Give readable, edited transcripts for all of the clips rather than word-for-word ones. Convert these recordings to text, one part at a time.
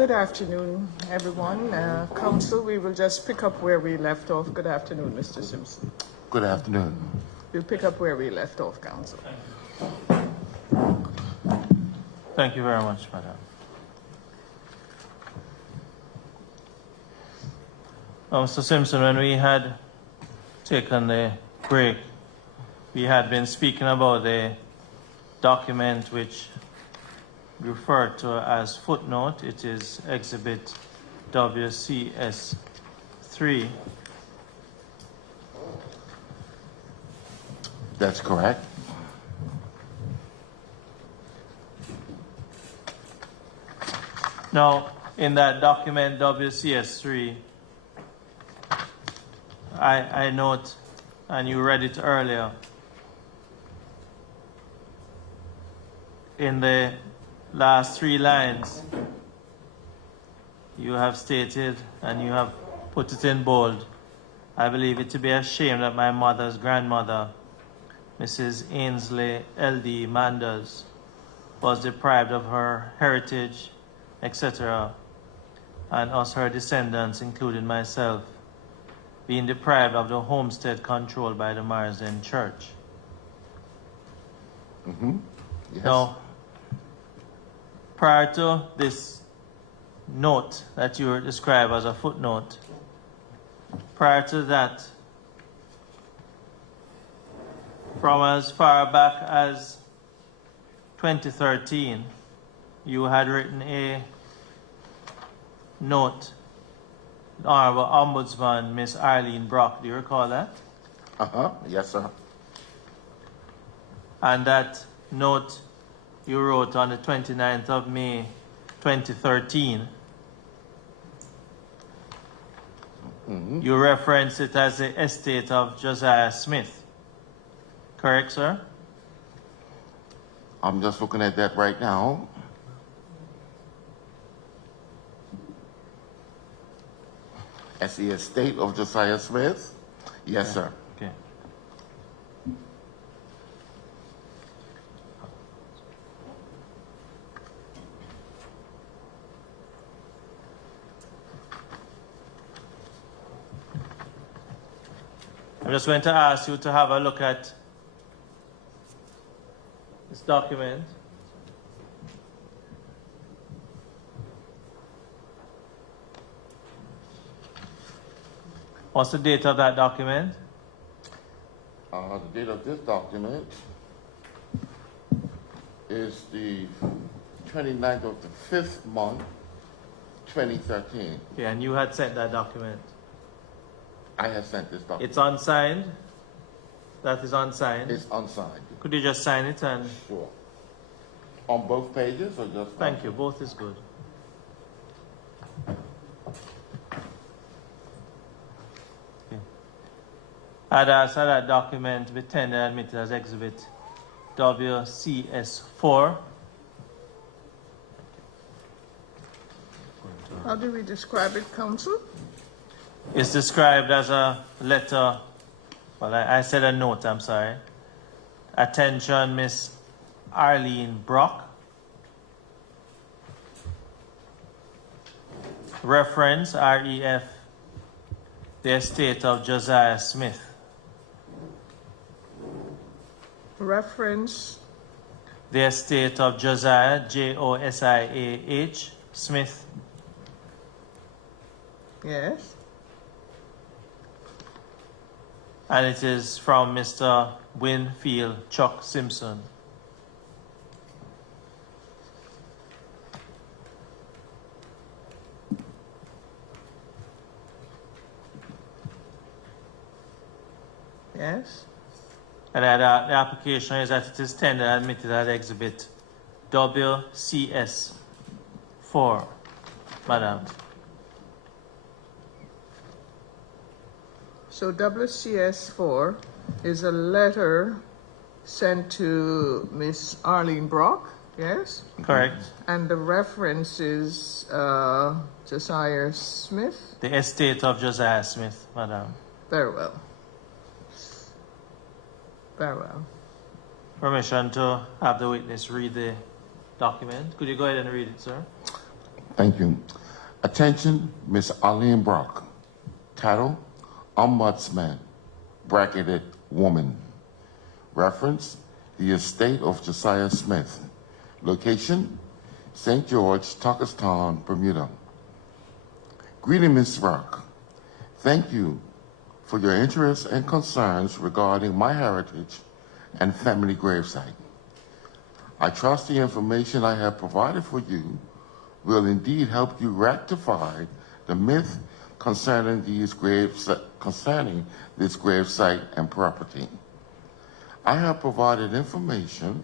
Good afternoon, everyone. Council, we will just pick up where we left off. Good afternoon, Mr. Simpson. Good afternoon. We'll pick up where we left off, Council. Thank you very much, Madam. Mr. Simpson, when we had taken the break, we had been speaking about the document which referred to as footnote. It is Exhibit WCS3. That's correct. Now, in that document WCS3, I note, and you read it earlier, in the last 3 lines, you have stated, and you have put it in bold, I believe it to be a shame that my mother's grandmother, Mrs. Ainsley L.D. Manders, was deprived of her heritage, etc., and us, her descendants, including myself, being deprived of the homestead controlled by the Marsden Church. Yes. Now, prior to this note that you describe as a footnote, prior to that, from as far back as 2013, you had written a note, the Honorable Ombudsman, Miss Arlene Brock. Do you recall that? Yes, sir. And that note you wrote on the 29th of May, 2013. You reference it as the estate of Josiah Smith. Correct, sir? I'm just looking at that right now. As the estate of Josiah Smith? Yes, sir. Okay. I'm just going to ask you to have a look at this document. What's the date of that document? The date of this document is the 29th of the 5th month, 2013. Okay, and you had sent that document. I have sent this document. It's unsigned. That is unsigned. It's unsigned. Could you just sign it and... Sure. On both pages or just... Thank you. Both is good. Okay. I'd ask that that document be tendered and admitted as Exhibit WCS4. How do we describe it, Council? It's described as a letter, well, I said a note, I'm sorry. Attention, Miss Arlene Brock. Reference, REF, the estate of Josiah Smith. Reference, The estate of Josiah, Josiah Smith. yes. And it is from Mr. Winfield Chuck Simpson. Yes. And that the application is that it is tendered and admitted at Exhibit WCS4, Madam. So WCS4 is a letter sent to Miss Arlene Brock, yes? Correct. And the reference is Josiah Smith? The estate of Josiah Smith, Madam. Very well. Very well. Permission to have the witness read the document. Could you go ahead and read it, sir? Thank you. Attention, Miss Arlene Brock. Title, Ombudsman, bracketed woman. Reference, the estate of Josiah Smith. Location, St. George, Tuckerstown, Bermuda. Greeting, Ms. Brock. Thank you for your interest and concerns regarding my heritage and family gravesite. I trust the information I have provided for you will indeed help you rectify the myth concerning this gravesite and property. I have provided information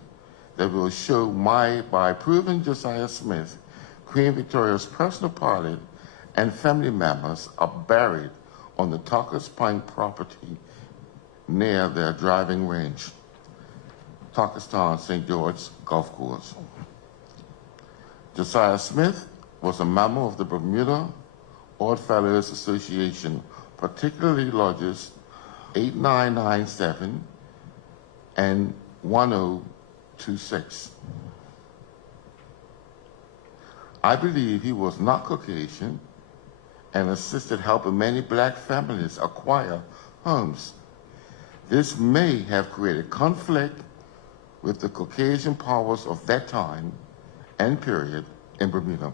that will show by proving Josiah Smith, Queen Victoria's personal pilot, and family members are buried on the Talkers Point property near their driving range, Talkerstown, St. George Golf Course. Josiah Smith was a member of the Bermuda Oddfellows Association, particularly lodges 8997 and 1026. I believe he was not Caucasian and assisted helping many black families acquire homes. This may have created conflict with the Caucasian powers of that time and period in Bermuda.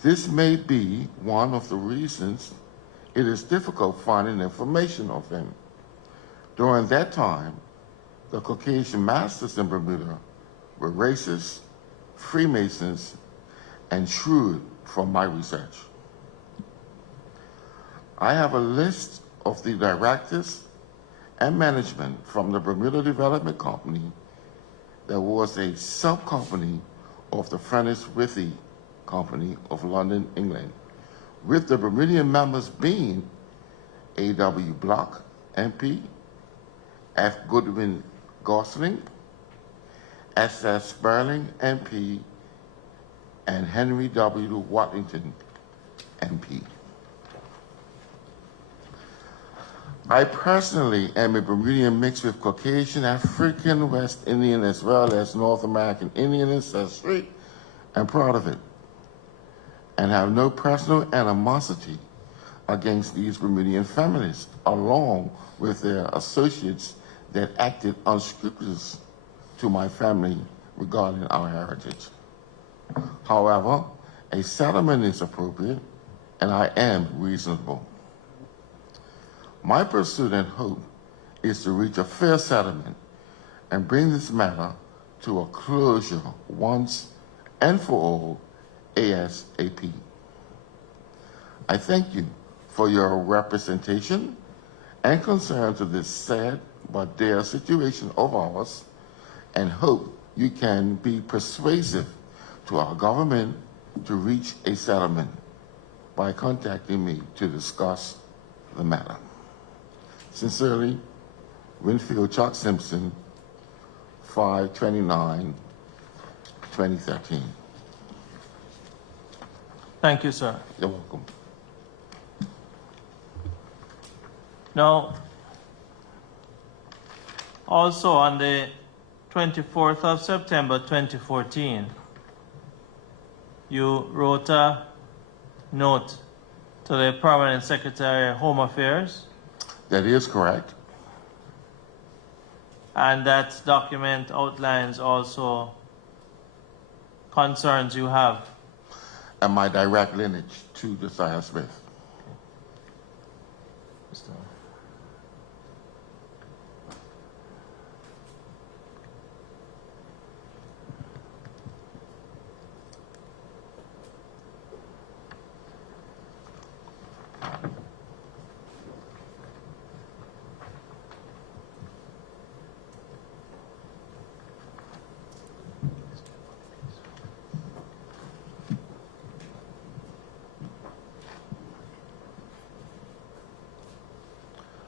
This may be one of the reasons it is difficult finding information of him. During that time, the Caucasian masters in Bermuda were racist, Freemasons, and shrewd from my research. I have a list of the directors and management from the Bermuda Development Company that was a sub-company of the French Withy Company of London, England, with the Bermudian members being A.W. Block, MP, F. Goodwin Gosling, S.S. Sperling, MP, and Henry W. Waddington, MP. I personally am a Bermudian mixed with Caucasian, African, West Indian, as well as North American Indian ancestry, and proud of it, and have no personal animosity against these Bermudian families, along with their associates that acted unscrupulous to my family regarding our heritage. However, a settlement is appropriate, and I am reasonable. My pursuit and hope is to reach a fair settlement and bring this matter to a closure once and for all ASAP. I thank you for your representation and concern to this sad but dire situation of ours, and hope you can be persuasive to our government to reach a settlement by contacting me to discuss the matter. Sincerely, Winfield Chuck Simpson, 5/29/2013. Thank you, sir. You're welcome. Now, also on the 24th of September 2014, you wrote a note to the Permanent Secretary of Home Affairs. That is correct. And that document outlines also concerns you have. And my direct lineage to Josiah Smith.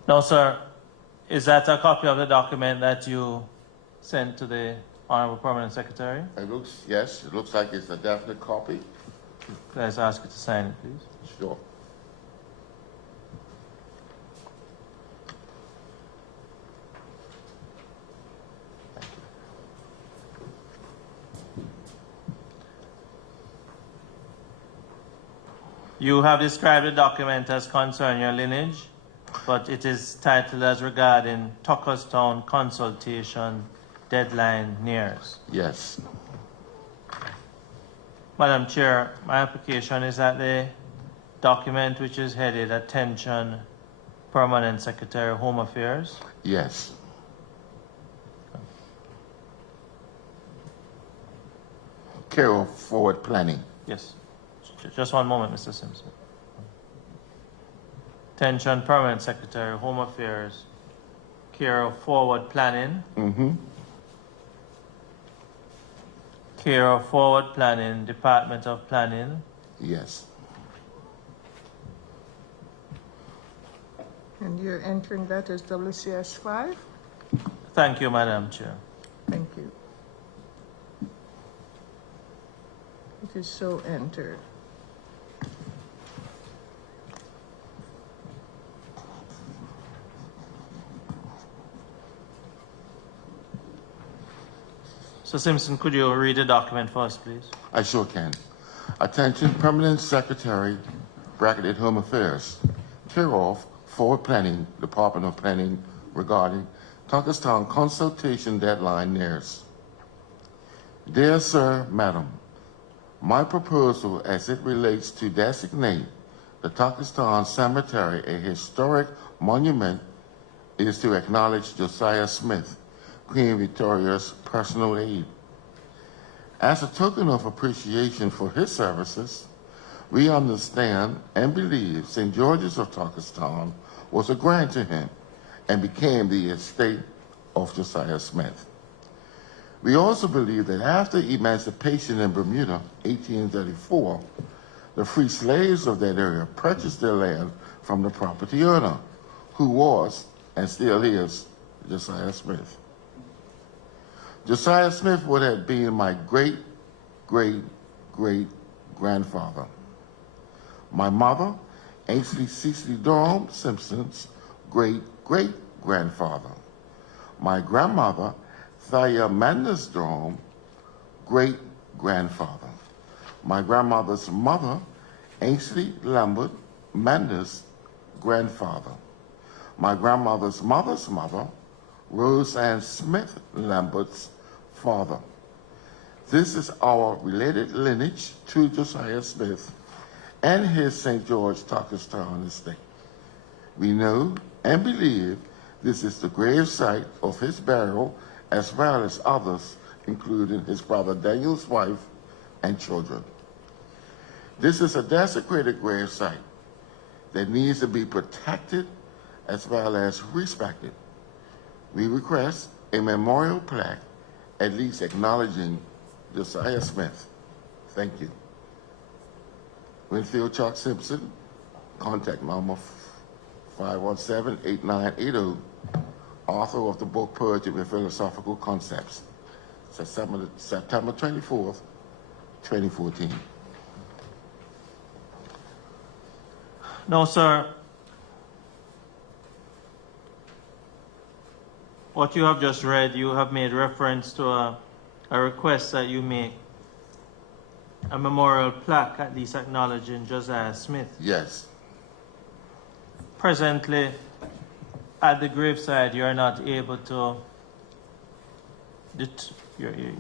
No, sir. Is that a copy of the document that you sent to the Honorable Permanent Secretary? It looks, yes, it looks like it's a definite copy. Could I just ask you to sign it, please? Sure. You have described the document as concerning your lineage, but it is titled as regarding Tuckerstown consultation deadline nears. Yes. Madam Chair, my application is that the document which is headed Attention Permanent Secretary Home Affairs. Yes. Care of forward planning. Yes. Just one moment, Mr. Simpson. Attention Permanent Secretary Home Affairs, care of Forward Planning. Mm-hmm. Care of Forward Planning, Department of Planning. Yes. And you're entering that as WCS 5? Thank you, Madam Chair. Thank you. It is so entered. So Simpson, could you read the document for us, please? I sure can. Attention Permanent Secretary, bracketed Home Affairs. Care of Forward Planning, Department of Planning regarding Tuckerstown consultation deadline nears. Dear Sir, Madam, my proposal as it relates to designate the Tuckerstown Cemetery a historic monument is to acknowledge Josiah Smith, Queen Victoria's personal aide. As a token of appreciation for his services, we understand and believe St. George's of Tuckerstown was a grant to him and became the estate of Josiah Smith. We also believe that after emancipation in Bermuda, 1834, the free slaves of that area purchased their land from the property owner, who was, and still is, Josiah Smith. Josiah Smith would have been my great-great-great-grandfather. My mother, Ainsley Cecily Durham Simpson's great-great-grandfather. My grandmother, Thaya Manders Durham, great-grandfather. My grandmother's mother, Ainsley Lambert Manders, grandfather. My grandmother's mother's mother, Rose Ann Smith Lambert's father. This is our related lineage to Josiah Smith and his St. George Tuckerstown estate. We know and believe this is the grave site of his burial, as well as others, including his brother Daniel's wife and children. This is a desecrated grave site that needs to be protected as well as respected. We request a memorial plaque at least acknowledging Josiah Smith. Thank you. Winfield Chuck Simpson, contact number 517-8980, author of the book Poetry with Philosophical Concepts, September 24th, 2014. No, sir. What you have just read, you have made reference to a request that you make, a memorial plaque at least acknowledging Josiah Smith. Yes. Presently, at the graveside, you are not able to, you're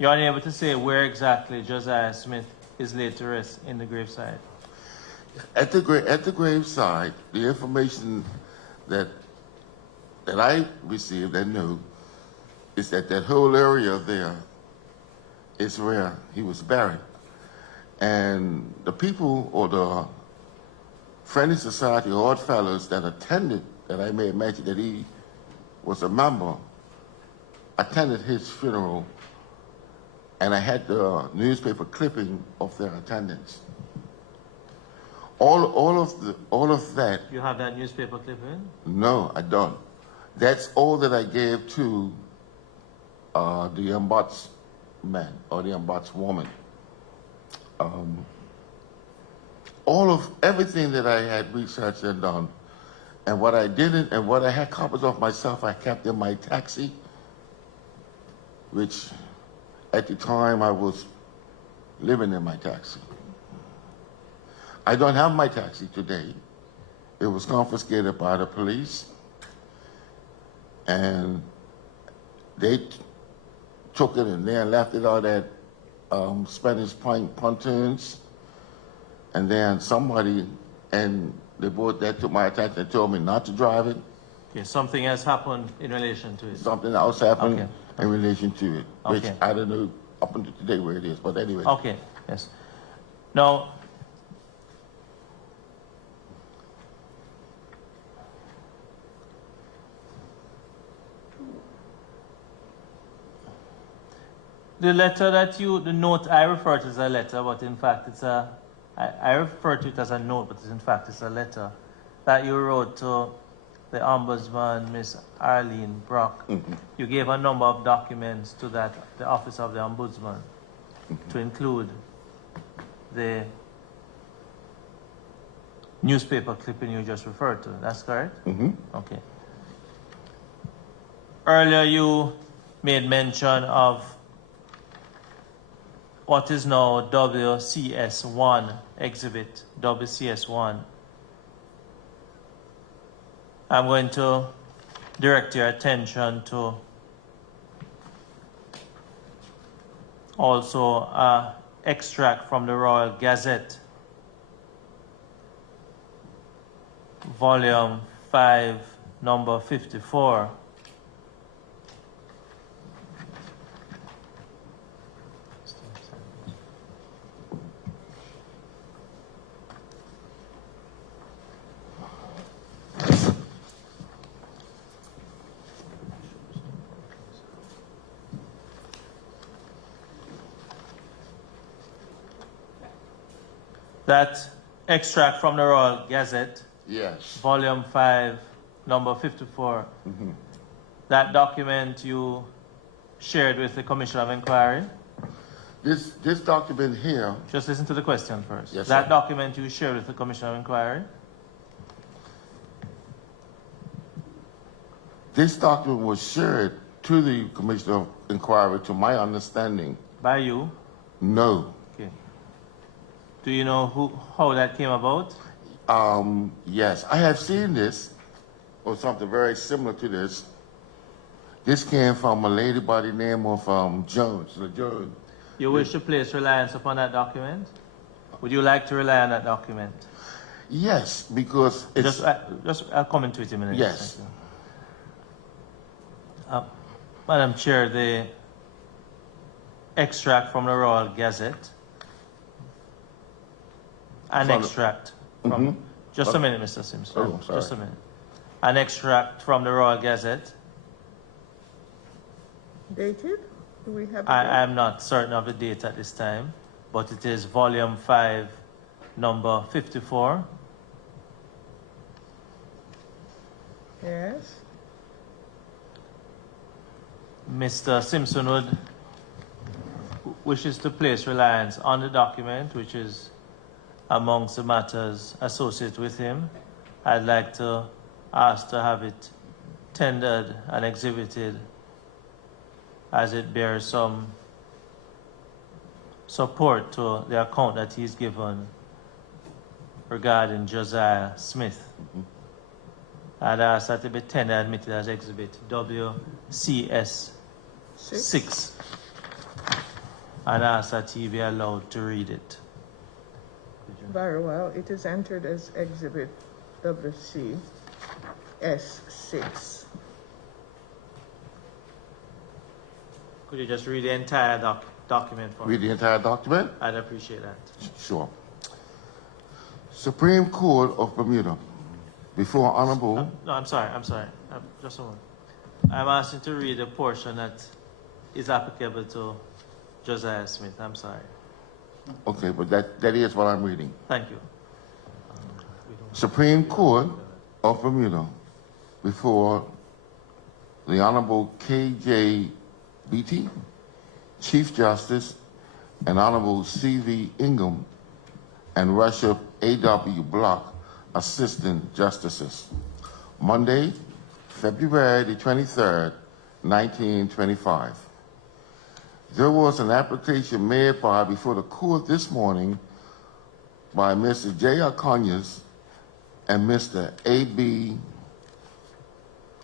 unable to say where exactly Josiah Smith is laid to rest in the graveside. At the graveside, the information that I received and knew is that that whole area there is where he was buried. And the people or the Friendly Society or Odd Fellows that attended, that I may have mentioned that he was a member, attended his funeral, and I had the newspaper clipping of their attendance. All of that. You have that newspaper clipping? No, I don't. That's all that I gave to the ombudsman or the ombudswoman. Everything that I had researched and done, and what I didn't, and what I had copies of myself, I kept in my taxi, which at the time I was living in my taxi. I don't have my taxi today. It was confiscated by the police, and they took it and then left it out at Spanish Point pontoons, and then somebody and the boat that took my attention and told me not to drive it. Okay, something else happened in relation to it. Something else happened Okay. in relation to it, which Okay. I don't know up until today where it is, but anyway. Okay, yes. Now, the letter that the note I refer to as a letter, but in fact I refer to it as a note, but in fact it's a letter that you wrote to the Ombudsman, Miss Arlene Brock. You gave a number of documents to the Office of the Ombudsman, to include the newspaper clipping you just referred to. That's correct? Okay. Earlier you made mention of what is now WCS1, exhibit WCS1. I'm going to direct your attention to also an extract from the Royal Gazette, volume 5, number 54. That extract from the Royal Gazette, Yes. volume 5, number 54, that document you shared with the Commission of Inquiry. This document here, Just listen to the question first. Yes, That sir. document you shared with the Commission of Inquiry. this document was shared to the Commissioner of Inquiry, to my understanding. By you. No. Okay. Do you know how that came about? Yes, I have seen this, or something very similar to this. This came from a lady by the name of Jones. You wish to place reliance upon that document? Would you like to rely on that document? Yes, because it's... I'll come into it in a minute. Yes. Thank you. Madam Chair, the extract from the Royal Gazette, an From the- extract from, just a minute, Mr. Simpson. Oh, sorry. Just a minute. An extract from the Royal Gazette. Dated? Do we have? I am not certain of the date at this time, but it is volume 5, number 54. Yes. Mr. Simpson wishes to place reliance on the document, which is amongst the matters associated with him. I'd like to ask to have it tendered and exhibited, as it bears some support to the account that he's given regarding Josiah Smith. I'd ask that it be tendered and admitted as exhibit WCS 6, and ask that he be allowed to read it. Very well. It is entered as exhibit WC S6. Could you just read the entire document for me? Read the entire document? I'd appreciate that. Sure. Supreme Court of Bermuda, before Honorable... No, I'm sorry. Just a moment. I'm asking to read a portion that is applicable to Josiah Smith. I'm sorry. Okay, but that is what I'm reading. Thank you. Supreme Court of Bermuda, before the Honorable K.J. Beatty, Chief Justice, and Honorable C.V. Ingham, and Russia A.W. Block, Assistant Justices. Monday, February the 23rd, 1925. There was an application made before the court this morning by Mr. J.R. Conyers and Mr. A.B.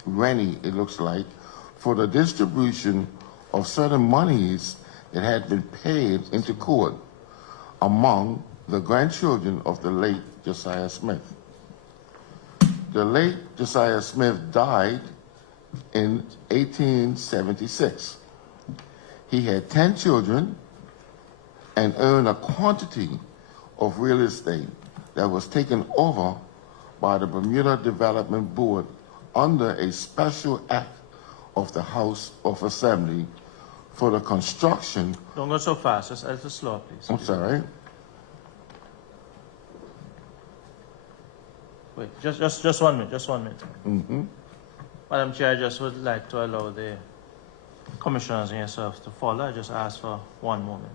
Rennie, it looks like, for the distribution of certain monies that had been paid into court among the grandchildren of the late Josiah Smith. The late Josiah Smith died in 1876. He had 10 children and owned a quantity of real estate that was taken over by the Bermuda Development Board under a special act of the House of Assembly for the construction. Don't go so fast, just a little slower, please. I'm sorry. Wait, just 1 minute, just 1 minute. Mm-hmm. Madam Chair, I just would like to allow the commissioners and yourself to follow. I just ask for 1 moment.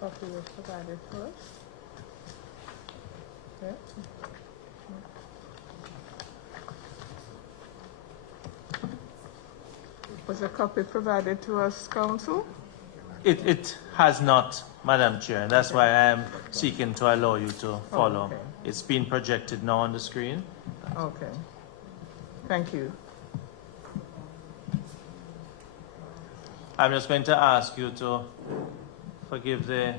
Copy was provided to us. Yeah. Was a copy provided to us, Council? It has not, Madam Chair, and that's why I am seeking to allow you to follow. okay. It's being projected now on the screen. Okay. Thank you. I'm just going to ask you to forgive the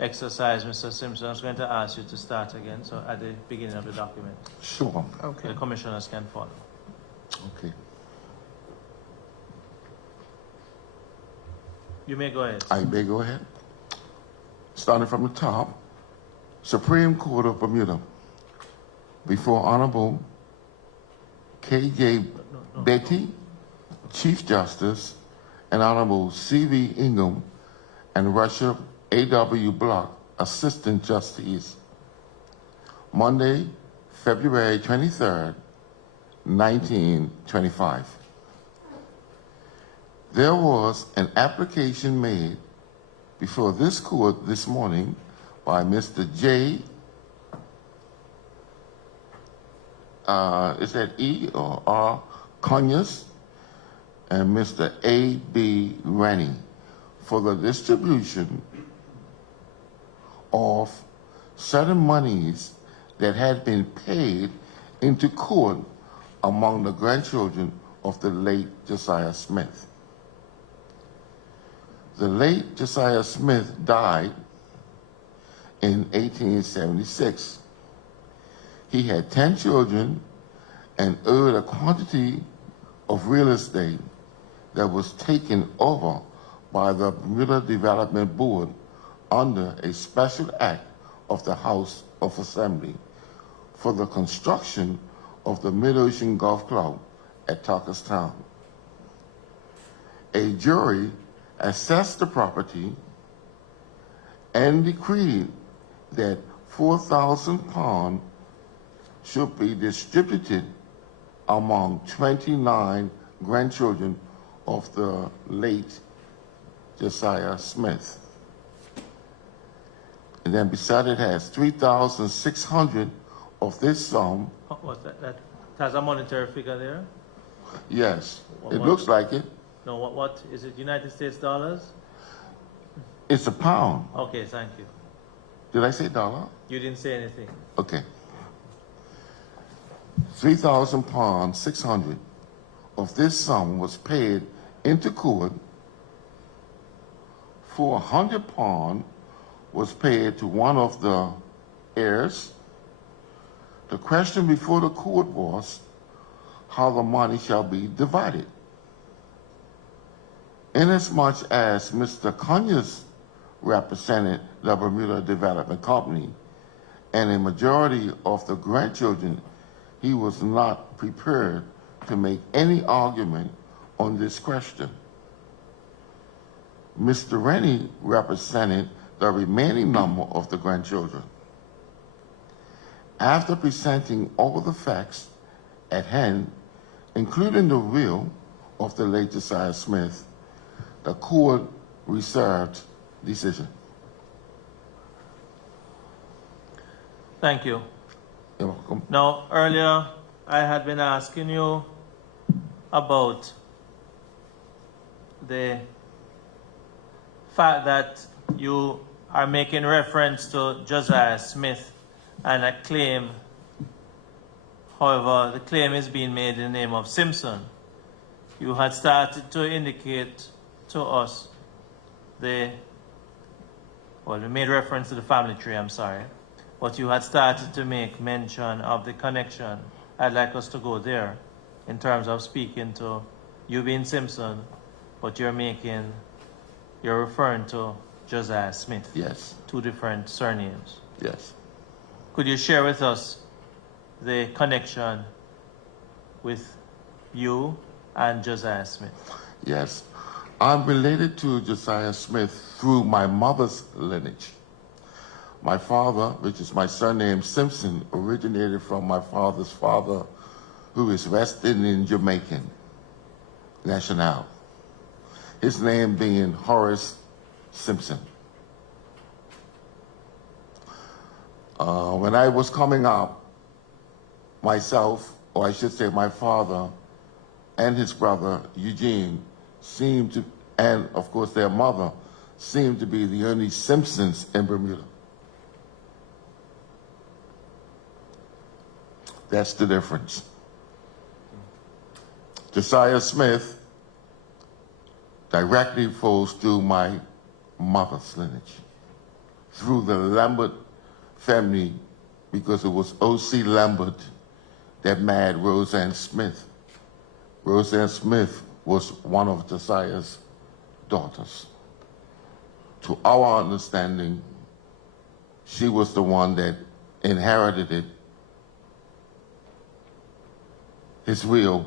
exercise, Mr. Simpson. I was going to ask you to start again, so at the beginning of the document, Sure. Okay. the commissioners can follow. Okay. You may go ahead. I may go ahead. Starting from the top, Supreme Court of Bermuda, before Honorable K.J. Betty, Chief Justice, and Honorable C.V. Ingham and Russia A.W. Block, Assistant Justice. Monday, February 23rd, 1925. There was an application made before this court this morning by Mr. J. Is that E or R? Conyers and Mr. A.B. Rennie for the distribution of certain monies that had been paid into court among the grandchildren of the late Josiah Smith. The late Josiah Smith died in 1876. He had 10 children and owed a quantity of real estate that was taken over by the Bermuda Development Board under a special act of the House of Assembly for the construction of the Mid-Ocean Golf Club at Tuckerstown. A jury assessed the property and decreed that 4,000 pounds should be distributed among 29 grandchildren of the late Josiah Smith. And then beside it has 3,600 of this sum. What's that? That has a monetary figure there? Yes, What- it what- looks like it. No, what is it? United States dollars? It's a pound. Okay, thank you. Did I say dollar? You didn't say anything. Okay. 3,000 pounds, 600 of this sum was paid into court. 400 pounds was paid to one of the heirs. The question before the court was how the money shall be divided. Inasmuch as Mr. Conyers represented the Bermuda Development Company and a majority of the grandchildren, he was not prepared to make any argument on this question. Mr. Rennie represented the remaining number of the grandchildren. After presenting all the facts at hand, including the will of the late Josiah Smith, the court reserved decision. Thank you. You're welcome. Now, earlier I had been asking you about the fact that you are making reference to Josiah Smith and a claim. However, the claim is being made in the name of Simpson. You had started to indicate to us you made reference to the family tree, I'm sorry, but you had started to make mention of the connection. I'd like us to go there in terms of speaking to you being Simpson, but you're referring to Josiah Smith. Yes. Two different surnames. Yes. Could you share with us the connection with you and Josiah Smith? Yes. I'm related to Josiah Smith through my mother's lineage. My father, which is my surname Simpson, originated from my father's father, who is West Indian Jamaican national. His name being Horace Simpson. When I was coming up, myself, or I should say my father, and his brother, Eugene, seemed to, and of course their mother, seemed to be the only Simpsons in Bermuda. That's the difference. Josiah Smith directly flows through my mother's lineage, through the Lambert family, because it was O.C. Lambert that married Roseanne Smith. Roseanne Smith was one of Josiah's daughters. To our understanding, she was the one that inherited it, his will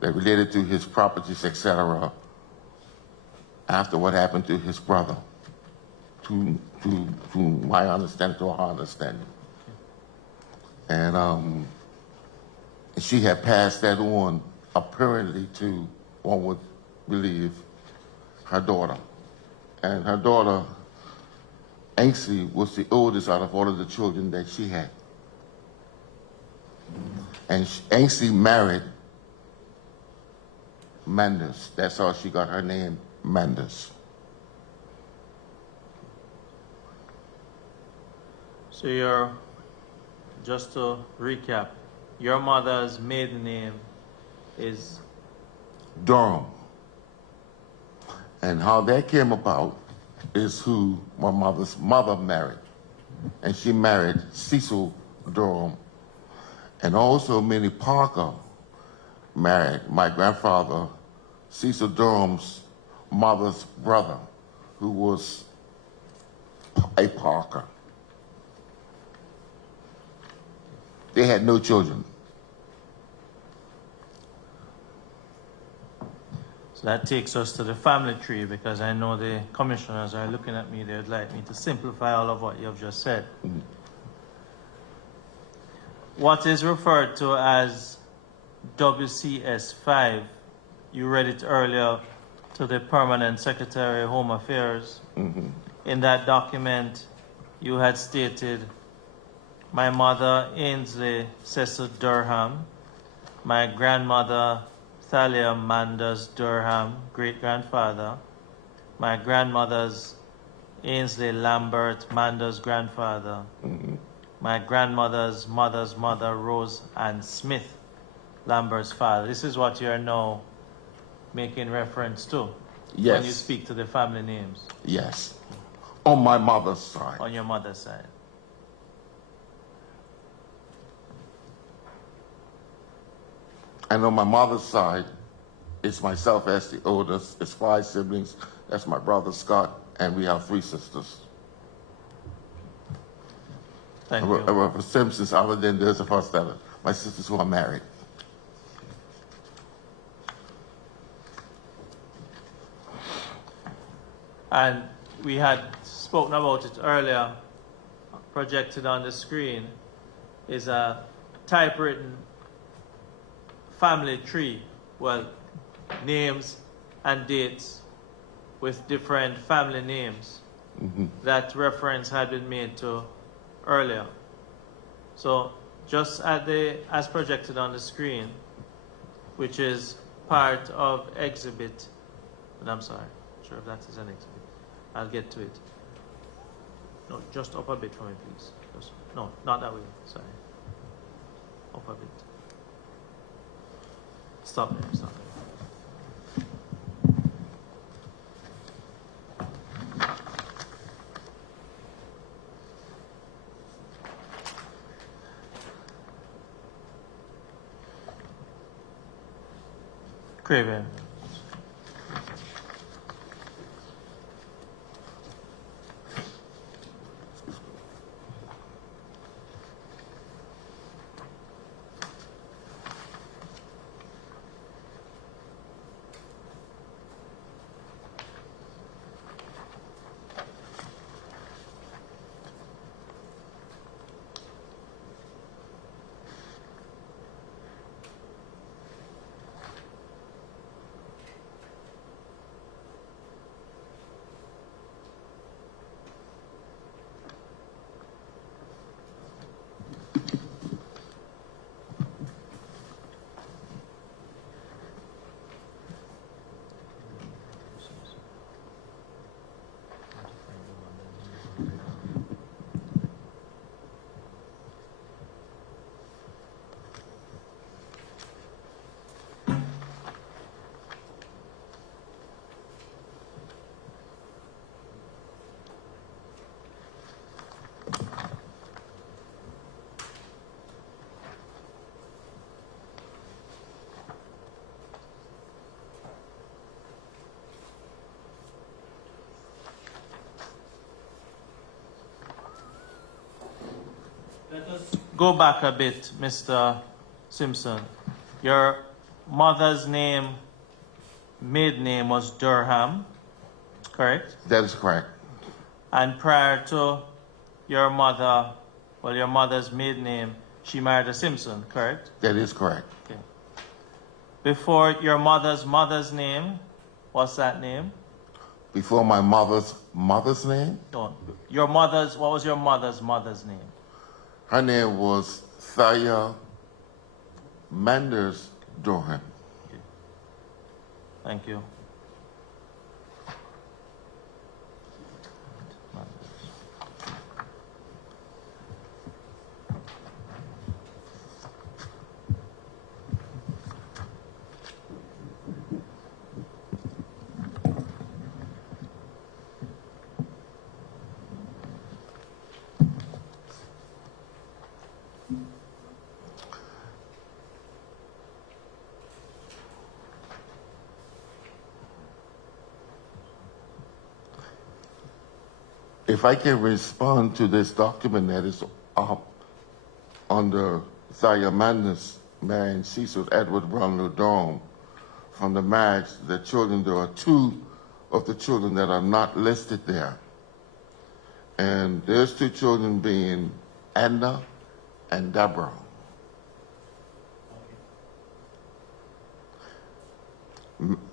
that related to his properties, etc., after what happened to his brother, to my understanding, to our understanding. And she had passed that on, apparently, to, one would believe, her daughter. And her daughter, Ainsley, was the oldest out of all of the children that she had. And Ainsley married Manders. That's how she got her name, Manders. So just to recap, your mother's maiden name is? Durham. And how that came about is who my mother's mother married. And she married Cecil Durham. And also Minnie Parker married my grandfather, Cecil Durham's mother's brother, who was a Parker. They had no children. So that takes us to the family tree, because I know the commissioners are looking at me. They'd like me to simplify all of what you've just said. Mm-hmm. What is referred to as WCS 5, you read it earlier to the Permanent Secretary of Home Affairs. Mm-hmm. In that document, you had stated, my mother, Ainsley Cecil Durham, my grandmother, Thalia Manders Durham, great-grandfather, my grandmother's Ainsley Lambert Manders grandfather, my grandmother's mother's mother, Rose Ann Smith, Lambert's father. This is what you're now making reference to Yes. when you speak to the family names. Yes. On my mother's side. On your mother's side. And on my mother's side, it's myself as the oldest. It's 5 siblings. That's my brother Scott, and we have 3 sisters. Thank you. For Simpsons, other than those of us that are my sisters who are married. And we had spoken about it earlier, projected on the screen. is a typewritten family tree, well, names and dates with different family names. That reference had been made to earlier. So just as projected on the screen, which is part of exhibit, and I'm sorry, sure if that is an exhibit. I'll get to it. No, just up a bit for me, please. Just, no, not that way, sorry. Up a bit. Stop there, stop there. Craven. Let us go back a bit, Mr. Simpson. Your mother's name, maiden name was Durham, correct? That is correct. And prior to your mother, well, your mother's maiden name, she married a Simpson, correct? That is correct. Okay. Before your mother's name, what's that name? Before my mother's name, No, your mother's, what was your mother's name? her name was Thaya Manders Durham. Okay. Thank you. If I can respond to this document that is up under Thaya Manders marrying Cecil Edward Brownlow Durham, from the marriage, the children, there are two of the children that are not listed there. And there's two children being Edna and Deborah.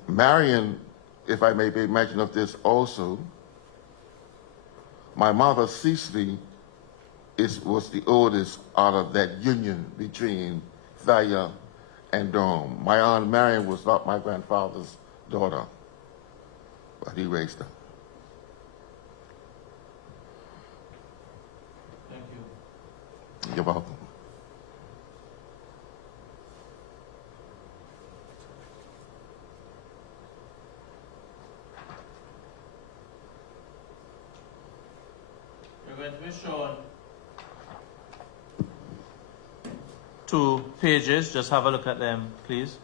Marion, if I may be mentioned of this also, my mother, Cecily, was the oldest out of that union between Thaya and Durham. My Aunt Marion was not my grandfather's daughter, but he raised her. Thank you. You're welcome. You're going to be shown 2 pages. Just have a look at them, please.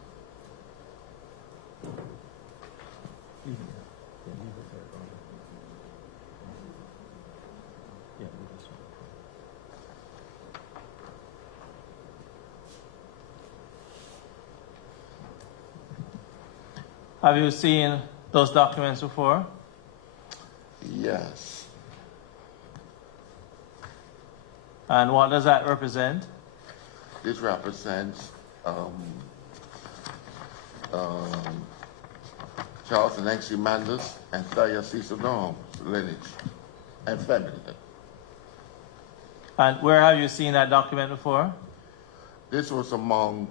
Have you seen those documents before? Yes. And what does that represent? this represents Charles and Nancy Manders and Thayer Cecil Norm's lineage and family. And where have you seen that document before? This was among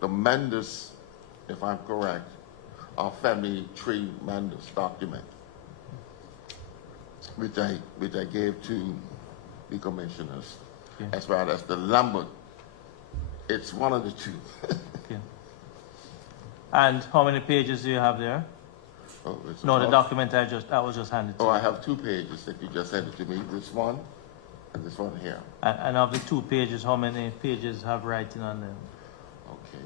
the Manders, if I'm correct, our family tree Manders document, which I gave to the commissioners, Okay. as well as the Lambert. It's one of the two. Okay. And how many pages do you have there? Oh, it's No, the about- document that was just handed to Oh, you. I have 2 pages that you just sent it to me. This one and this one here. And of the 2 pages, how many pages have writing on them? Okay.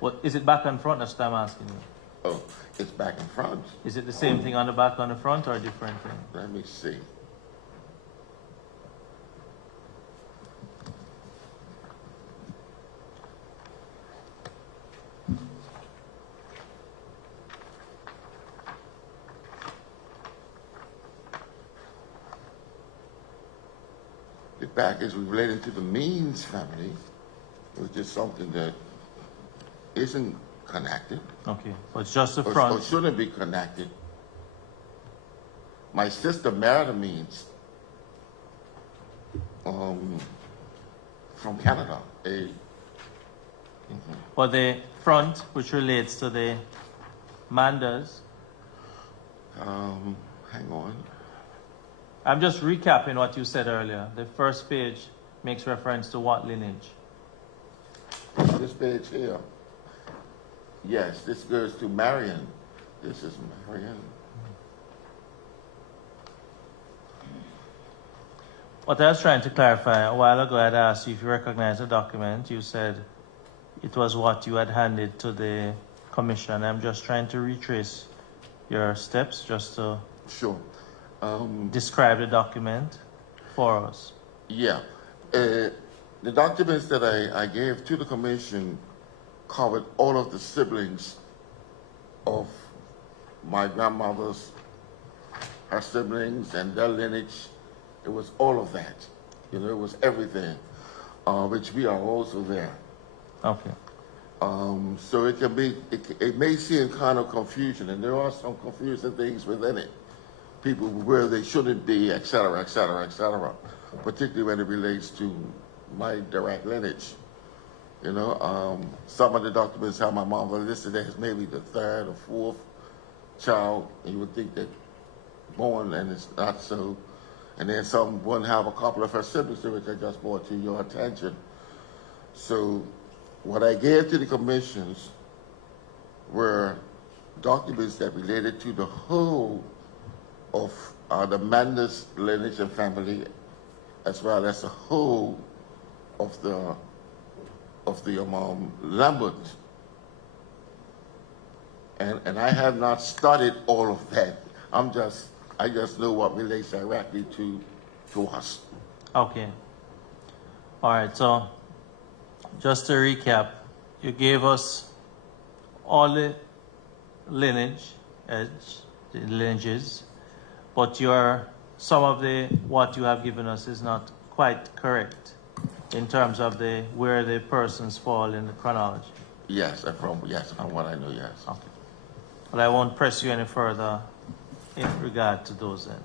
What is it back and front? That's what I'm asking you. Oh, it's back and front. Is it the same thing on the back, on the front, or a different thing? Let me see. The back is related to the Means family, which is something that isn't connected, Okay, but it's just the or front. shouldn't be connected. My sister married a Means from Canada. But the front, which relates to the Manders, Hang on. I'm just recapping what you said earlier. The first page makes reference to what lineage? This page here. Yes, this goes to Marion. This is Marion. What I was trying to clarify, a while ago I had asked you if you recognize the document. You said it was what you had handed to the commission. I'm just trying to retrace your steps just to Sure. describe the document for us. Yeah. The documents that I gave to the commission covered all of the siblings of my grandmother's, her siblings and their lineage. It was all of that. You know, it was everything, which we are also there. Okay. So it can be, it may seem kind of confusion, and there are some confusing things within it. People where they shouldn't be, et cetera, et cetera, et cetera, particularly when it relates to my direct lineage. You know, some of the documents have my mom listed as maybe the 3rd or 4th child, and you would think that born, and it's not so. And then some wouldn't have a couple of her siblings, which I just brought to your attention. So what I gave to the commissions were documents that related to the whole of the Manders lineage and family, as well as the whole of the Lambert. And I have not studied all of that. I just know what relates directly to us. Okay. All right. So just to recap, you gave us all the lineages, but some of what you have given us is not quite correct in terms of where the persons fall in the chronology. Yes, from what I know, yes. Okay. But I won't press you any further in regard to those then.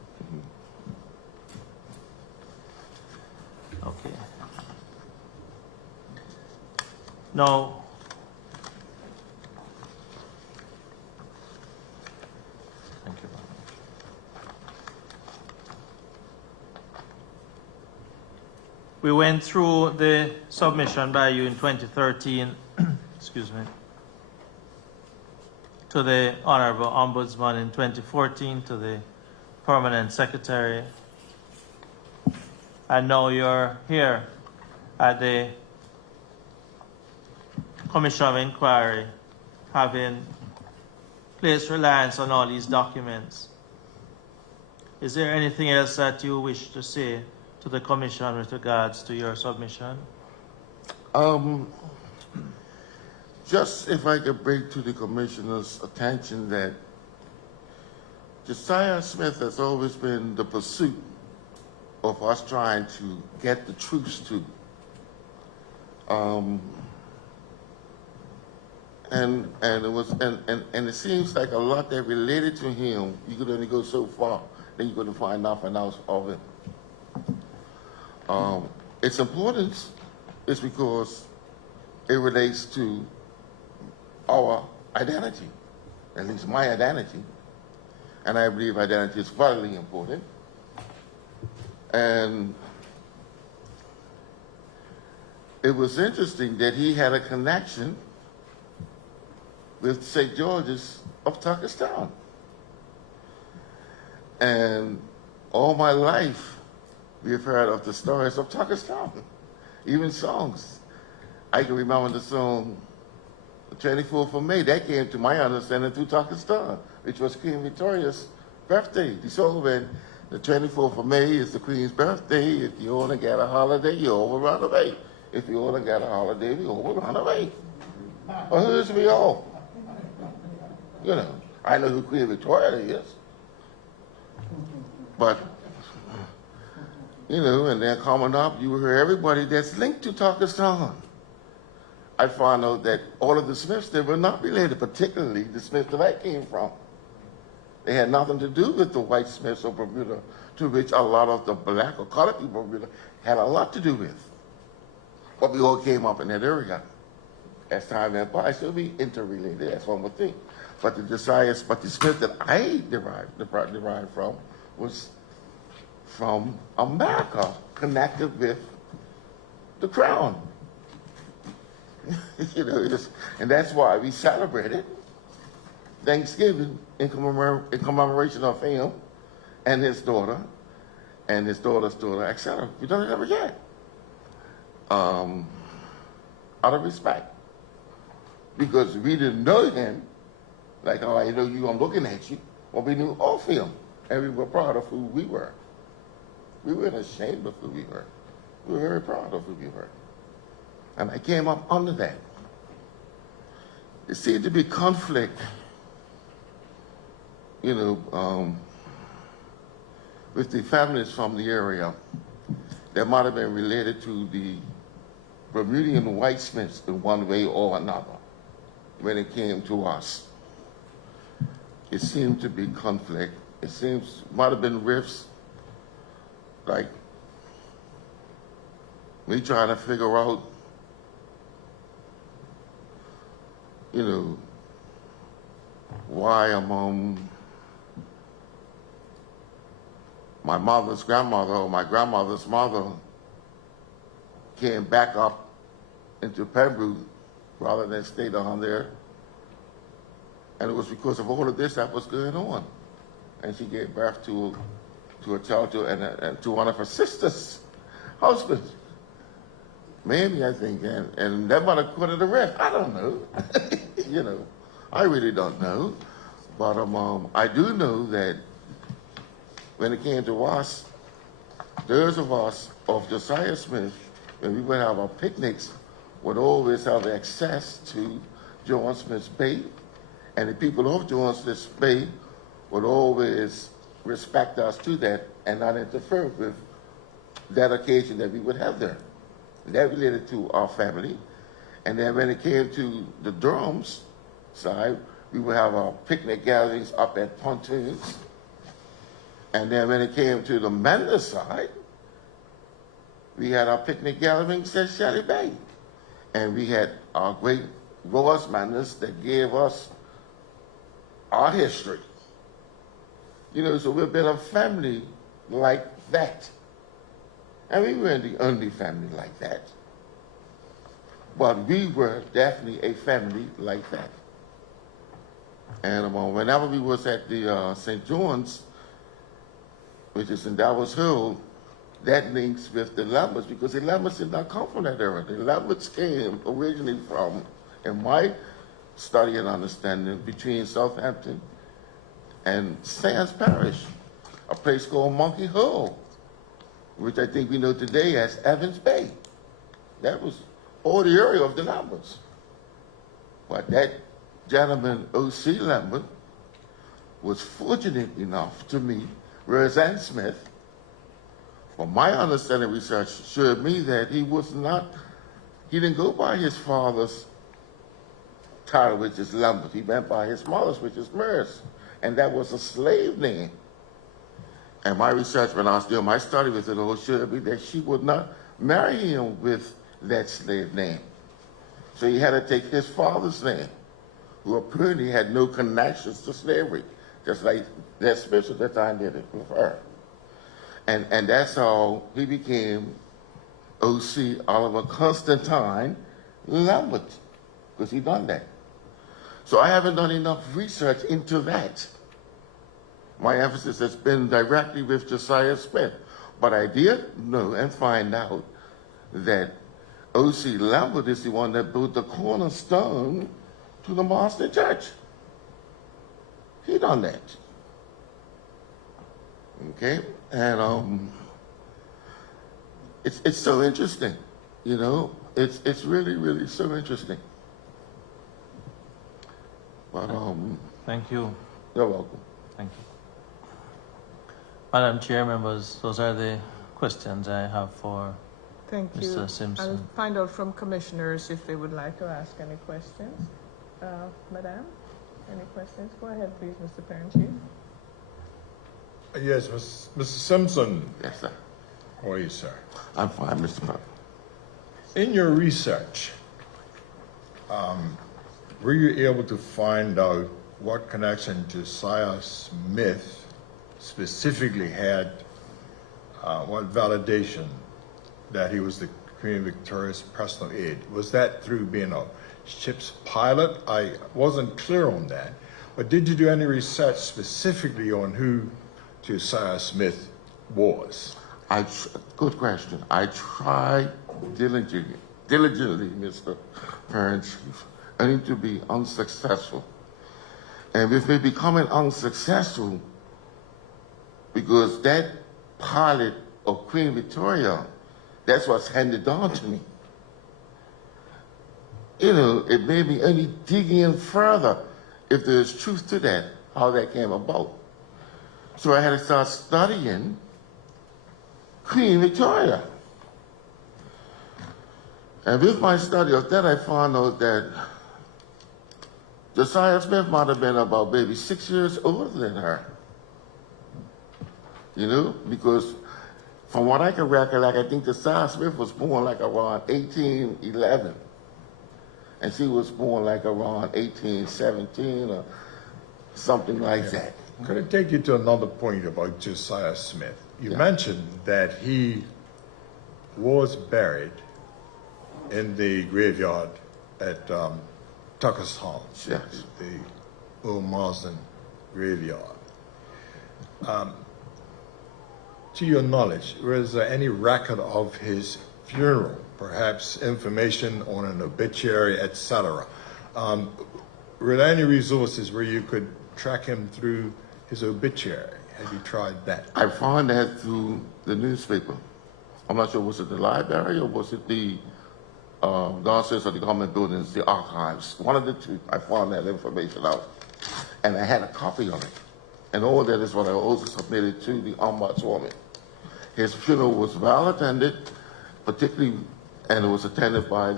Okay. Now, thank you very much. We went through the submission by you in 2013, excuse me, to the Honorable Ombudsman in 2014, to the Permanent Secretary. And now you're here at the Commission of Inquiry, having placed reliance on all these documents. Is there anything else that you wish to say to the Commission with regards to your submission? Just if I could bring to the commissioner's attention that Josiah Smith has always been the pursuit of us trying to get the truth to. Um, and it seems like a lot that related to him, you could only go so far, then you're going to find nothing else of it. Its importance is because it relates to our identity, at least my identity, and I believe identity is vitally important. And it was interesting that he had a connection with St. George's of Pakistan. And all my life, we've heard of the stories of Pakistan, even songs. I can remember the song, the 24th of May, that came to my understanding through Pakistan, which was Queen Victoria's birthday. The song went, the 24th of May is the Queen's birthday. If you want to get a holiday, you all will run away. If you want to get a holiday, we all will run away. Well, who's we all? You know, I know who Queen Victoria is. But, you know, and then coming up, you hear everybody that's linked to Pakistan. I found out that all of the Smiths, they were not related, particularly the Smiths that I came from. They had nothing to do with the white Smiths of Bermuda, to which a lot of the black or colored people of Bermuda had a lot to do with. But we all came up in that area. As time went by, so we interrelated, that's one more thing. But the Smith that I derived from was from America, connected with the crown. You know, and that's why we celebrated Thanksgiving in commemoration of him and his daughter, and his daughter's daughter, etc. We don't ever forget. Out of respect. Because we didn't know him, like how I know you, I'm looking at you, but we knew of him, and we were proud of who we were. We weren't ashamed of who we were. We were very proud of who we were. And I came up under that. It seemed to be conflict, you know, with the families from the area that might have been related to the Bermudian white Smiths in one way or another when it came to us. It seemed to be conflict. It seems, might have been rifts, like me trying to figure out, you know, why my mother's grandmother or my grandmother's mother came back up into Pembroke rather than stay down there. And it was because of all of this that was going on. And she gave birth to a child and to one of her sister's husbands. Maybe, I think, and that might have put it a rift. I don't know. You know, I really don't know. But I do know that when it came to us, those of us of Josiah Smith, when we would have our picnics, would always have access to John Smith's Bay. And the people of John Smith's Bay would always respect us to that and not interfere with that occasion that we would have there. That related to our family. And then when it came to the Durham's side, we would have our picnic gatherings up at Pontoons. And then when it came to the Mender side, we had our picnic gatherings at Shelly Bay. And we had our great Ross Menders that gave us our history. You know, so we've been a family like that. And we weren't the only family like that. But we were definitely a family like that. And whenever we was at the St. John's, which is in Davos Hill, that links with the Lamberts, because the Lamberts did not come from that era. The Lamberts came originally from, in my study and understanding, between Southampton and Sands Parish, a place called Monkey Hill, which I think we know today as Evans Bay. That was all the area of the Lamberts. But that gentleman, O.C. Lambert, was fortunate enough to meet Roseanne Smith. From my understanding, research showed me that he didn't go by his father's title, which is Lambert. He went by his mother's, which is Merce. And that was a slave name. And my research, when I was doing my study with it, all showed me that she would not marry him with that slave name. So he had to take his father's name, who apparently had no connections to slavery, just like that Smith at that time did it with her. And that's how he became O.C. Oliver Constantine Lambert, because he done that. So I haven't done enough research into that. My emphasis has been directly with Josiah Smith. But I did know and find out that O.C. Lambert is the one that built the cornerstone to the Master Church. He done that. Okay? And it's so interesting, you know? It's really, really so interesting. But Thank you. you're welcome. Thank you. Madam Chair, members, those are the questions I have for Thank you. Mr. Simpson. I'll find out from commissioners if they would like to ask any questions. Madam, any questions? Go ahead, please, Mr. Parent Chief. Yes, Mr. Simpson. Yes, sir. How are you, sir? I'm fine, Mr. Pop. In your research, were you able to find out what connection Josiah Smith specifically had, what validation that he was the Queen Victoria's personal aide? Was that through being a ship's pilot? I wasn't clear on that. But did you do any research specifically on who Josiah Smith was? Good question. I tried diligently, Mr. Parent Chief, only to be unsuccessful. And with me becoming unsuccessful, because that pilot of Queen Victoria, that's what's handed down to me. You know, it made me only dig in further if there's truth to that, how that came about. So I had to start studying Queen Victoria. And with my study of that, I found out that Josiah Smith might have been about maybe 6 years older than her. You know, because from what I can recollect, I think Josiah Smith was born like around 1811. And she was born like around 1817 or something like that. Could I take you to another point about Josiah Smith? You mentioned that he was buried in the graveyard at Tucker's Hall, Yes. the Old Marsden graveyard. To your knowledge, was there any record of his funeral, perhaps information on an obituary, etc.? Were there any resources where you could track him through his obituary? Have you tried that? I found that through the newspaper. I'm not sure, was it the library or was it the downstairs of the government buildings, the archives? One of the two. I found that information out. And I had a copy of it. And all that is what I also submitted to the ombudswoman. His funeral was well attended, particularly, and it was attended by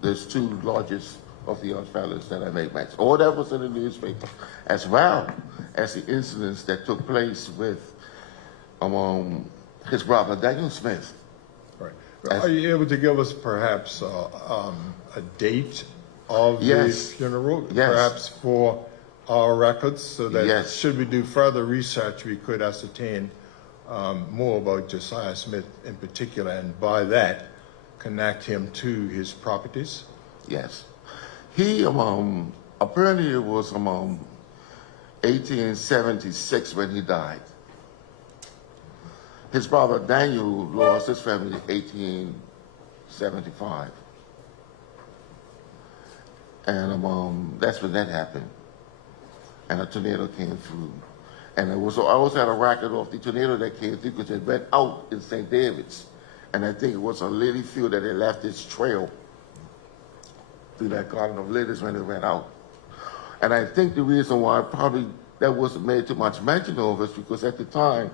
there's two largest of the young fellows that I made mention. All that was in the newspaper, as well as the incidents that took place with his brother, Daniel Smith. Right. Are you able to give us perhaps a date of the funeral, Yes. perhaps for our records, so that Yes. should we do further research, we could ascertain more about Josiah Smith in particular, and by that, connect him to his properties? Yes. He, apparently it was 1876 when he died. His brother Daniel lost his family in 1875. And that's when that happened. And a tornado came through. And I also had a record of the tornado that came through because it went out in St. David's. And I think it was a lily field that had left its trail through that garden of lilies when it went out. And I think the reason why probably that wasn't made too much mention of is because at the time,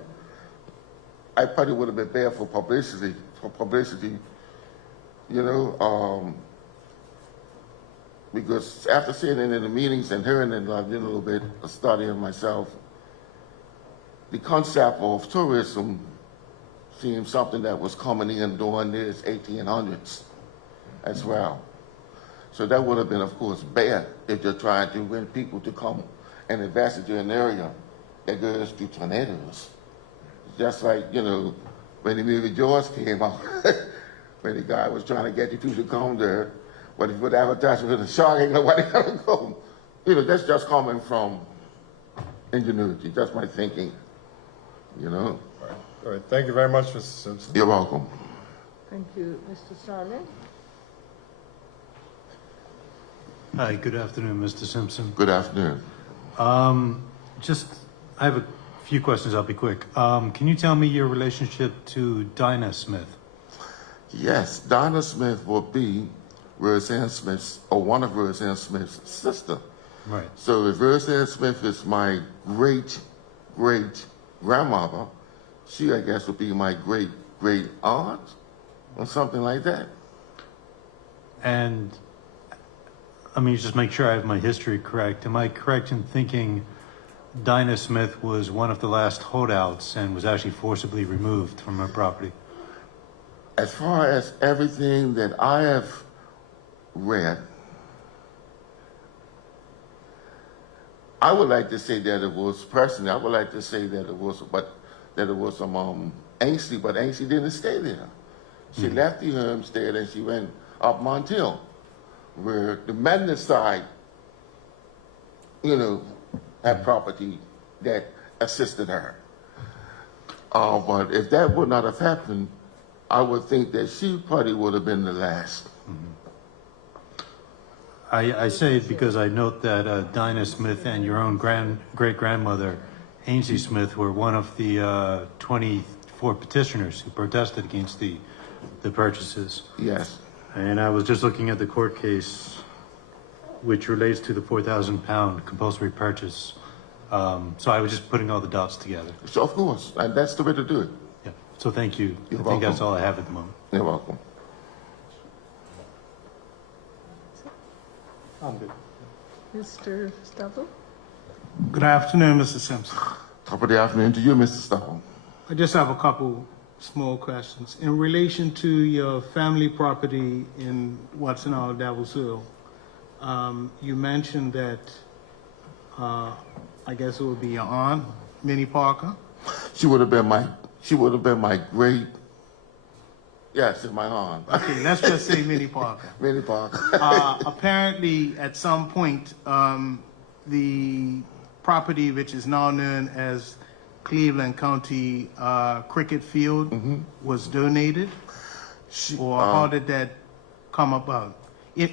I probably would have been bad for publicity, you know, because after sitting in the meetings and hearing it, I've done a little bit of studying myself. The concept of tourism seemed something that was coming in during this 1800s as well. So that would have been, of course, bad if you're trying to win people to come and invest into an area that goes through tornadoes. Just like, you know, when the movie Jaws came out, when the guy was trying to get you to come there, but if you would advertise with a shark, ain't nobody gonna go. You know, that's just coming from ingenuity. That's my thinking, you know. All right, thank you very much, Mr. Simpson. You're welcome. Thank you, Mr. Sargent. Hi, good afternoon, Mr. Simpson. Good afternoon. I have a few questions, I'll be quick. Can you tell me your relationship to Dinah Smith? Yes, Dinah Smith will be Roseanne Smith's, or one of Roseanne Smith's sister. Right. So if Roseanne Smith is my great-great-grandmother, she, I guess, would be my great-great-aunt, or something like that. And, I mean, just make sure I have my history correct. Am I correct in thinking Dinah Smith was one of the last holdouts and was actually forcibly removed from her property? As far as everything that I have read, I would like to say that it was personally, I would like to say that it was, some Ainsley, but Ainsley didn't stay there. She left the homestead and she went up Montiel, where the Mendon side, you know, had property that assisted her. But if that would not have happened, I would think that she probably would have been the last. I say it because I note that Dinah Smith and your own great-grandmother, Ainsley Smith, were one of the 24 petitioners who protested against the purchases. Yes. And I was just looking at the court case, which relates to the 4,000-pound compulsory purchase. So I was just putting all the dots together. So of course, and that's the way to do it. Yeah. So thank you. You're I think that's welcome. all I have at the moment. You're welcome. I'm good. Mr. Stubble? Good afternoon, Mr. Simpson. Top of the afternoon to you, Mr. Stone. I just have a couple small questions. In relation to your family property in what's now Devil's Hill, you mentioned that, I guess it would be your aunt, Minnie Parker? She would have been my great, yes, it's my aunt. Okay, let's just say Minnie Parker. Minnie Parker. Apparently, at some point, the property which is now known as Cleveland County Cricket Field was donated, or how did that come about?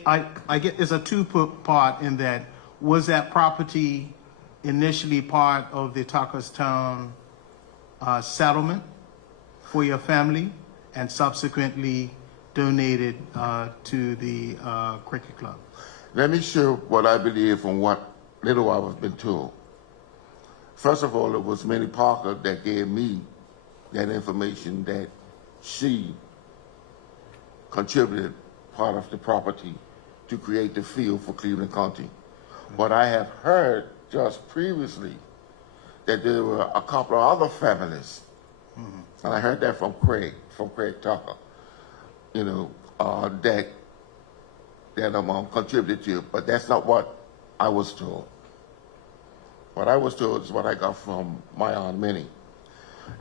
I get it's a two-part in that. Was that property initially part of the Tuckerstown settlement for your family, and subsequently donated to the cricket club? Let me share what I believe from what little I've been told. First of all, it was Minnie Parker that gave me that information that she contributed part of the property to create the field for Cleveland County. But I have heard just previously that there were a couple of other families, and I heard that from Craig Tucker, you know, that contributed to it, but that's not what I was told. What I was told is what I got from my Aunt Minnie.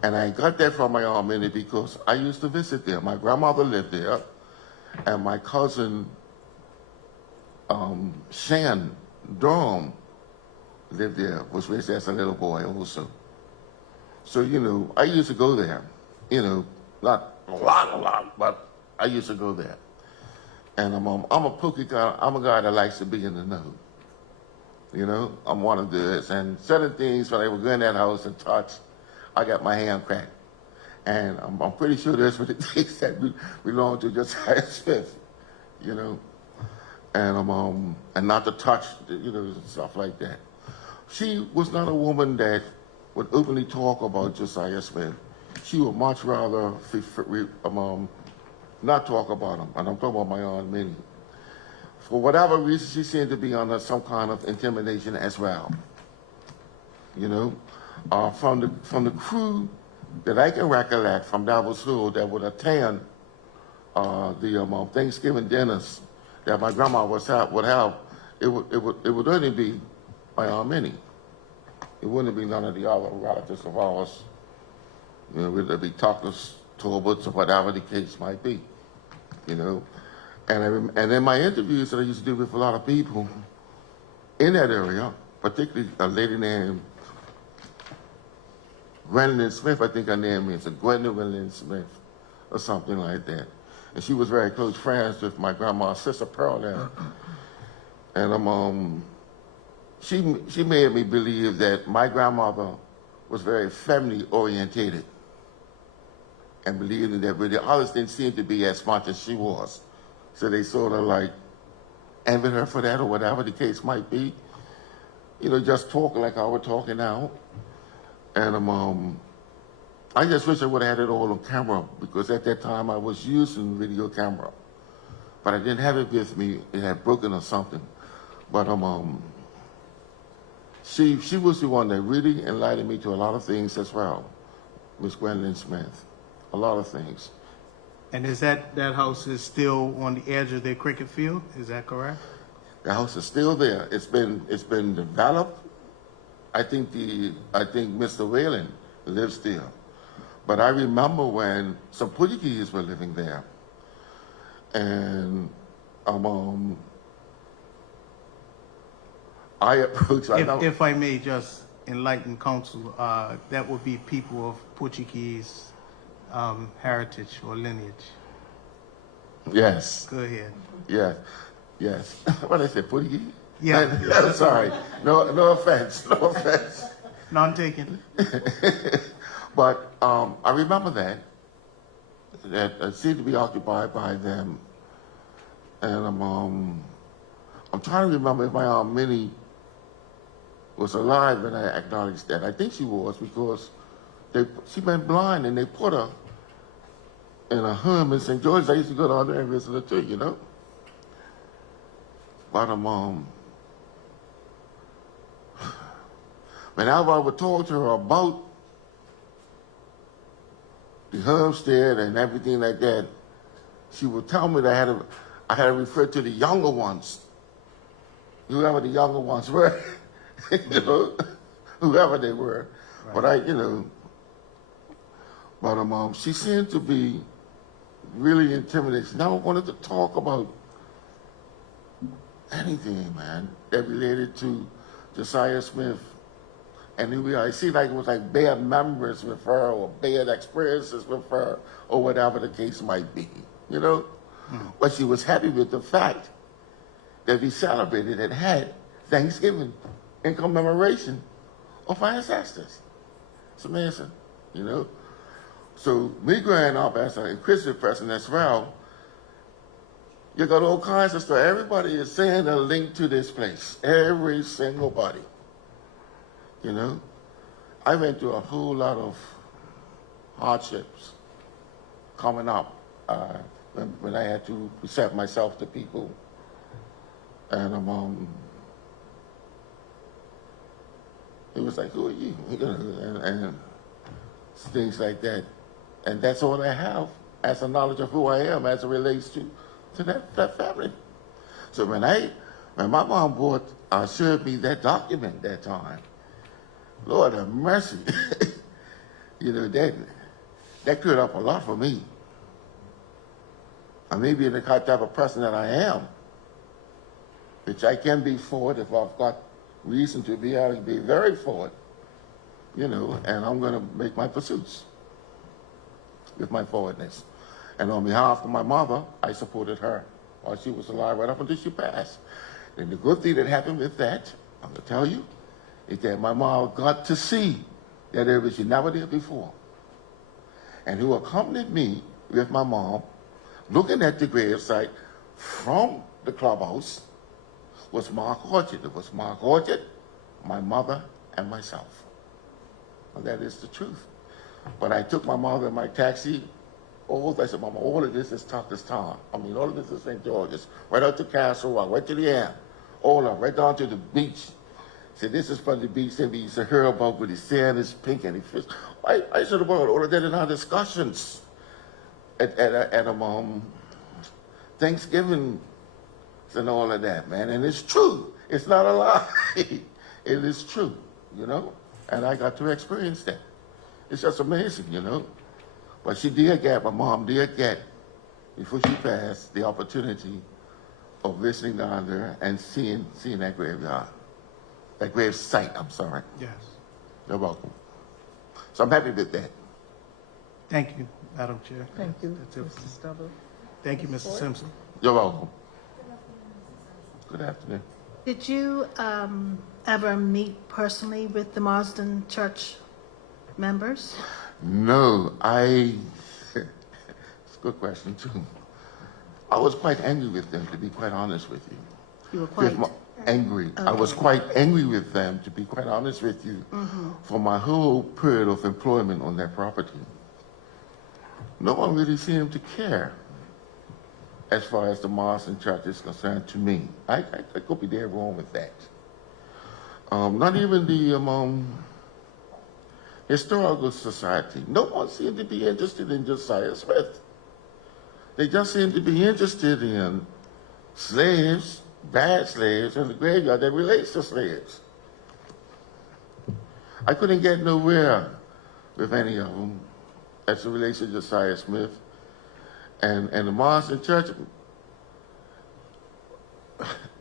And I got that from my Aunt Minnie because I used to visit there. My grandmother lived there, and my cousin, Shan Durham, lived there, was raised as a little boy also. So, you know, I used to go there, you know, not a lot, but I used to go there. And I'm a pokey guy. I'm a guy that likes to be in the know. You know, I'm one of those. And certain things, when I would go in that house and touch, I got my hand cracked. And I'm pretty sure there's what it takes that belong to Josiah Smith, you know. And not to touch, you know, stuff like that. She was not a woman that would openly talk about Josiah Smith. She would much rather not talk about them. And I'm talking about my Aunt Minnie. For whatever reason, she seemed to be under some kind of intimidation as well. You know, from the crew that I can recollect from Davos Hill that would attend the Thanksgiving dinners that my grandma would have, it would only be my Aunt Minnie. It wouldn't be none of the other relatives of ours. You know, whether it be Tuckers, Torbotts, or whatever the case might be. You know, and in my interviews that I used to do with a lot of people in that area, particularly a lady named Gwendolyn Smith, I think her name is Gwendolyn Smith, or something like that. And she was very close friends with my grandma's sister Pearl there. And she made me believe that my grandmother was very family orientated, and believing that really others didn't seem to be as much as she was. So they sort of like envied her for that, or whatever the case might be. You know, just talking like how we're talking now. And I just wish I would have had it all on camera, because at that time I was using video camera, but I didn't have it with me. It had broken or something. But she was the one that really enlightened me to a lot of things as well, Miss Gwendolyn Smith. A lot of things. And is that house is still on the edge of their cricket field? Is that correct? The house is still there. It's been developed. I think Mr. Whalen lives there. But I remember when some Portuguese were living there, and I approached. If I may just enlighten counsel, that would be people of Portuguese heritage or lineage. Yes. Go ahead. Yes. What did I say, Portuguese? Yeah. I'm sorry. No offense. No offense. None taken. But I remember that it seemed to be occupied by them, and I'm trying to remember if my Aunt Minnie was alive when I acknowledged that. I think she was, because she went blind and they put her in a home in St. George's. I used to go down there and visit her too, you know. But whenever I would talk to her about the homestead and everything like that, she would tell me that I had to refer to the younger ones, whoever the younger ones were, you know, whoever they were. Right. But she seemed to be really intimidated. She never wanted to talk about anything, man, that related to Josiah Smith. And I see like it was like bad memories with her, or bad experiences with her, or whatever the case might be, you know? But she was happy with the fact that we celebrated and had Thanksgiving in commemoration of our ancestors. It's amazing, you know? So me growing up as a Christian person as well, you got all kinds of stuff. Everybody is saying a link to this place. Every single body. You know? I went through a whole lot of hardships coming up when I had to present myself to people. And it was like, who are you? You know, and things like that. And that's all I have as a knowledge of who I am as it relates to that family. So when my mom showed me that document that time, Lord have mercy, you know, that cleared up a lot for me. I may be the type of person that I am, which I can be forward if I've got reason to be. I can be very forward, you know, and I'm going to make my pursuits with my forwardness. And on behalf of my mother, I supported her while she was alive right up until she passed. And the good thing that happened with that, I'm going to tell you, is that my mom got to see that area she never did before. And who accompanied me with my mom, looking at the gravesite from the clubhouse, was Mark Orchard. It was Mark Orchard, my mother, and myself. And that is the truth. But I took my mother in my taxi I said, Mama, all of this is Tucker's Town. I mean, all of this is St. George's, right out to Castle Rock, right to the end, all of right down to the beach. Said, this is from the beach that we used to hear about with the sand is pink and the fish. I said about all of that in our discussions at Thanksgiving and all of that, man. And it's true. It's not a lie. It is true, you know? And I got to experience that. It's just amazing, you know? But my mom did get, before she passed, the opportunity of visiting down there and seeing that graveyard. That grave site, I'm sorry. Yes. You're welcome. So I'm happy with that. Thank you, Madam Chair. Thank you, That's it. Mr. Stubble. Thank you, Mr. Simpson. You're welcome. Good afternoon. Did you ever meet personally with the Marsden Church members? No, it's a good question too. I was quite angry with them, to be quite honest with you. You were quite angry. I was quite angry with them, to be quite honest with you, for my whole period of employment on their property. No one really seemed to care as far as the Marsden Church is concerned to me. I could be dead wrong with that. Not even the Historical Society. No one seemed to be interested in Josiah Smith. They just seemed to be interested in slaves, bad slaves, and the graveyard that relates to slaves. I couldn't get nowhere with any of them as it relates to Josiah Smith. And the Marsden Church,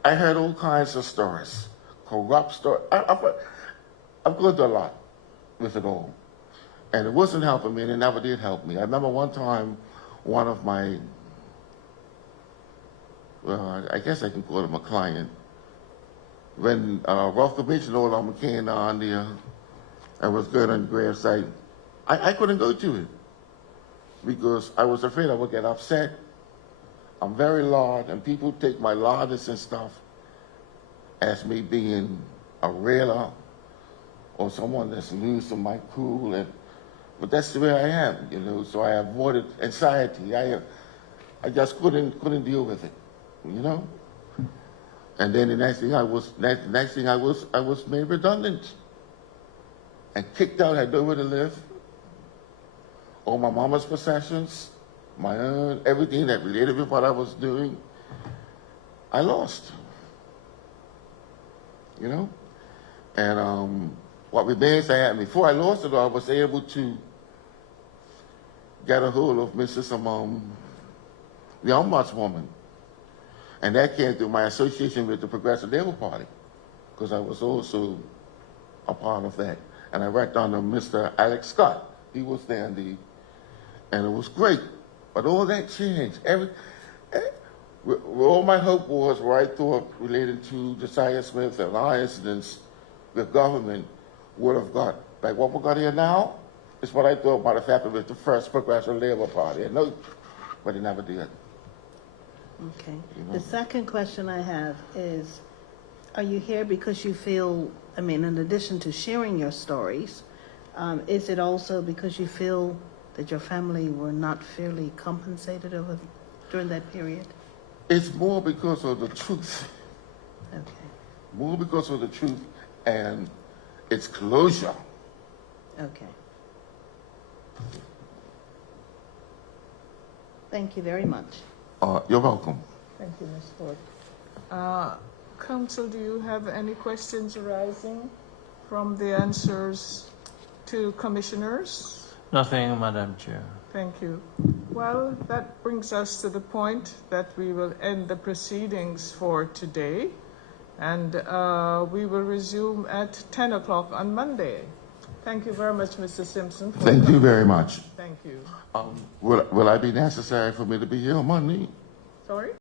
I heard all kinds of stories, corrupt stories. I've gone through a lot with it all. And it wasn't helping me, and it never did help me. I remember one time, one of my, well, I guess I can call him a client, when Roth Commission all of them came down there and was going on the gravesite, I couldn't go to it because I was afraid I would get upset. I'm very loud, and people take my loudness and stuff as me being a railer or someone that's losing my cool, but that's the way I am, you know. So I avoided anxiety. I just couldn't deal with it, you know. And then the next thing I was made redundant and kicked out. I had nowhere to live. All my mama's possessions, my own, everything that related with what I was doing, I lost. You know? And what remains I had, before I lost it all, I was able to get a hold of Mrs. The Ombudswoman. And that came through my association with the Progressive Labour Party, because I was also a part of that. And I worked under Mr. Alex Scott. He was there and it was great. But all that changed. All my hope was, where I thought related to Josiah Smith and our incidents with government would have got, like what we got here now, is what I thought might have happened with the first Progressive Labour Party. And no, but it never did. Okay. You know? The second question I have is, are you here because you feel, I mean, in addition to sharing your stories, is it also because you feel that your family were not fairly compensated during that period? It's more because of the truth. Okay. More because of the truth and its closure. Okay. Thank you very much. You're welcome. Thank you, Ms. Ford. Council, do you have any questions arising from the answers to commissioners? Nothing, Madam Chair. Thank you. Well, that brings us to the point that we will end the proceedings for today, and we will resume at 10 o'clock on Monday. Thank you very much, Mr. Simpson. Thank you very much. Thank you. Will I be necessary for me to be here on Monday? Sorry?